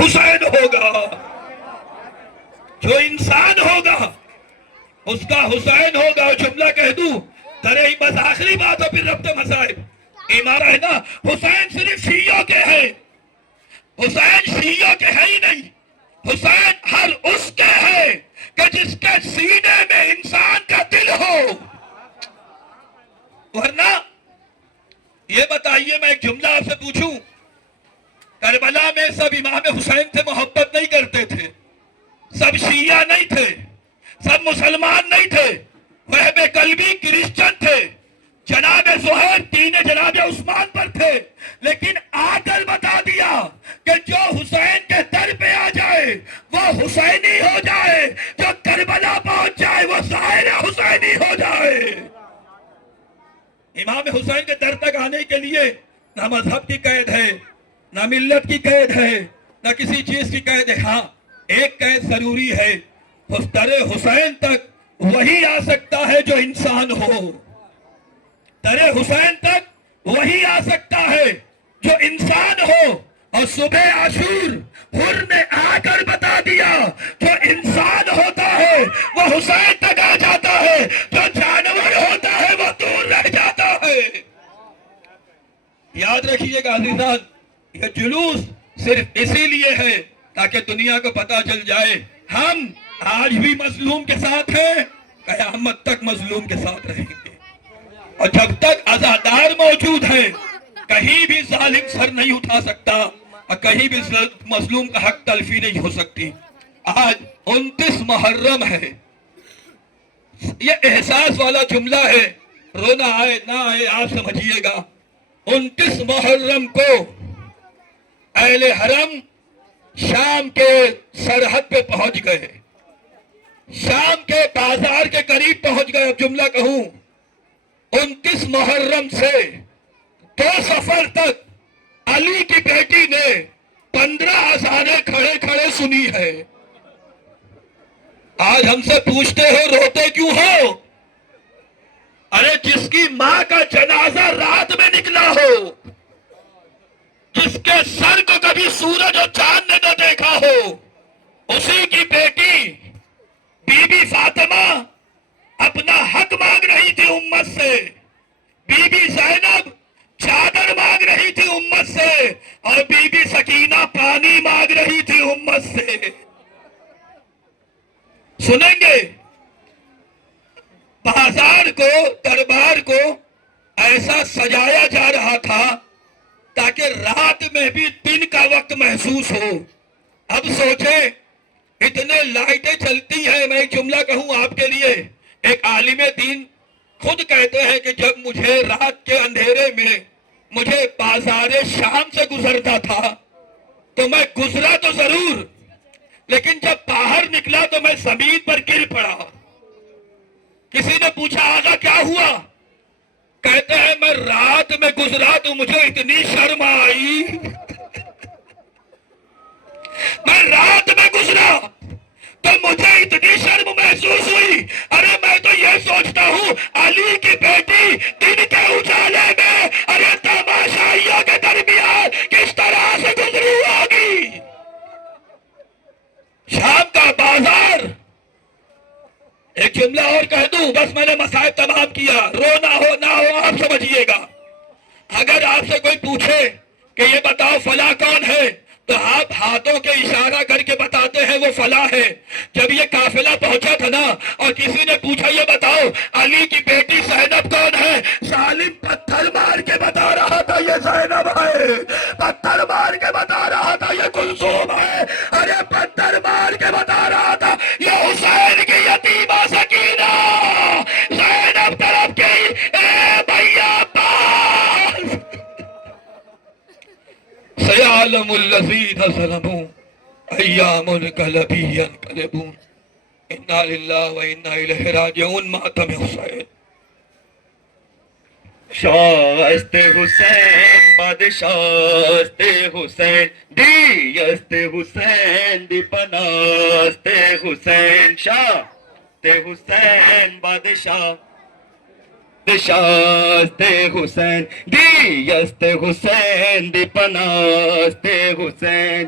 حسین ہوگا. جو انسان ہوگا اس کا حسین ہوگا. جملہ کہہ دوں کرے ہی بس آخری بات ہو پھر ربط مذاہب. ایمان ہے نا, حسین صرف شیعوں کے ہیں. حسین شیعوں کے ہے ہی نہیں. حسین ہر اس کے ہے کہ جس کے سینے میں انسان کا دل ہو. ورنہ یہ بتائیے, میں ایک جملہ آپ سے پوچھوں, کربلا میں سب امام حسین سے محبت نہیں کرتے تھے, سب شیعہ نہیں تھے, سب مسلمان نہیں تھے, وہب قلبی کرسچن تھے, جناب زہیر دین جناب عثمان پر تھے, لیکن عقل بتا دیا کہ جو حسین کے در پہ آ جائے وہ حسینی ہو جائے, جو کربلا پہنچ جائے وہ ظاہر حسینی ہو جائے. امام حسین کے در تک آنے کے لیے نہ مذہب کی قید ہے, نہ ملت کی قید ہے, نہ کسی چیز کی قید ہے. ہاں ایک قید ضروری ہے, در حسین تک وہی آ سکتا ہے جو انسان ہو. در حسین تک وہی آ سکتا ہے جو انسان ہو. اور صبح عاشور حر نے آ کر بتا دیا جو انسان ہوتا ہے وہ حسین تک آ جاتا ہے, جو جانور ہوتا ہے وہ دور رہ جاتا ہے. یاد رکھیے گا عزیزان, یہ جلوس صرف اسی لیے ہے تاکہ دنیا کو پتا چل جائے ہم آج بھی مظلوم کے ساتھ ہیں, قیامت تک مظلوم کے ساتھ رہیں گے. اور جب تک عزادار موجود ہیں کہیں بھی ظالم سر نہیں اٹھا سکتا اور کہیں بھی مظلوم کا حق تلفی نہیں ہو سکتی. آج 29 محرم ہے, یہ احساس والا جملہ ہے, رونا آئے نہ آئے آپ سمجھیے گا. 29 محرم کو اہل حرم شام کے سرحد پہ پہنچ گئے, شام کے بازار کے قریب پہنچ گئے. اب جملہ کہوں, 29 محرم سے 2 سفر تک علی کی بیٹی نے 15 اذانیں کھڑے کھڑے سنی ہے. آج ہم سے پوچھتے ہو روتے کیوں ہو؟ ارے جس کی ماں کا جنازہ رات میں نکلا ہو, جس کے سر کو کبھی سورج اور چاند نے نہ دیکھا ہو, اسی کی بیٹی بی بی فاطمہ اپنا حق مانگ رہی تھی امت سے, بی بی زینب چادر مانگ رہی تھی امت سے, اور بی بی سکینہ پانی مانگ رہی تھی امت سے. سنیں گے بازار کو, دربار کو ایسا سجایا جا رہا تھا تاکہ رات میں بھی دن کا وقت محسوس ہو. اب سوچیں اتنے لائٹیں چلتی ہیں. میں ایک جملہ کہوں آپ کے لیے, ایک عالم دین خود کہتے ہیں کہ جب مجھے رات کے اندھیرے میں مجھے بازار شام سے گزرتا تھا تو میں گزرا تو ضرور, لیکن جب باہر نکلا تو میں زمین پر گر پڑا. کسی نے پوچھا آقا کیا ہوا؟ کہتے ہیں میں رات میں گزرا تو مجھے اتنی شرم آئی, میں رات میں گزرا تو مجھے اتنی شرم محسوس ہوئی. ارے میں تو یہ سوچتا ہوں علی کی بیٹی دن کے اجالے میں ارے تماشائیوں کے درمیان کس طرح سے گزری ہوگی. شام کا بازار. ایک جملہ اور کہہ دوں, بس میں نے مسائل تمام کیا, رونا ہو نہ ہو آپ سمجھیے گا. اگر آپ سے کوئی پوچھے کہ یہ بتاؤ فلاں کون ہے تو آپ ہاتھوں کے اشارہ کر کے بتاتے ہیں وہ فلاں ہے. جب یہ قافلہ پہنچا تھا نا اور کسی نے پوچھا یہ بتاؤ علی کی بیٹی زینب کون ہے, سالم پتھر مار کے بتا رہا تھا یہ زینب ہے, پتھر مار کے بتا رہا تھا یہ کلثوم ہے, ارے پتھر مار کے بتا رہا تھا یہ حسین کی یتیمہ سکینہ زینب طرف کی. اے بھیا پاس سیعلم الذین ظلموا ایام القلبی ینقلبون. انا للہ و انا الیہ راجعون. ماتم حسین. شاست حسین بادشاہست حسین دیست حسین دی پناست حسین. شاست حسین بادشاہ شاست حسین دیست حسین دی پناست حسین.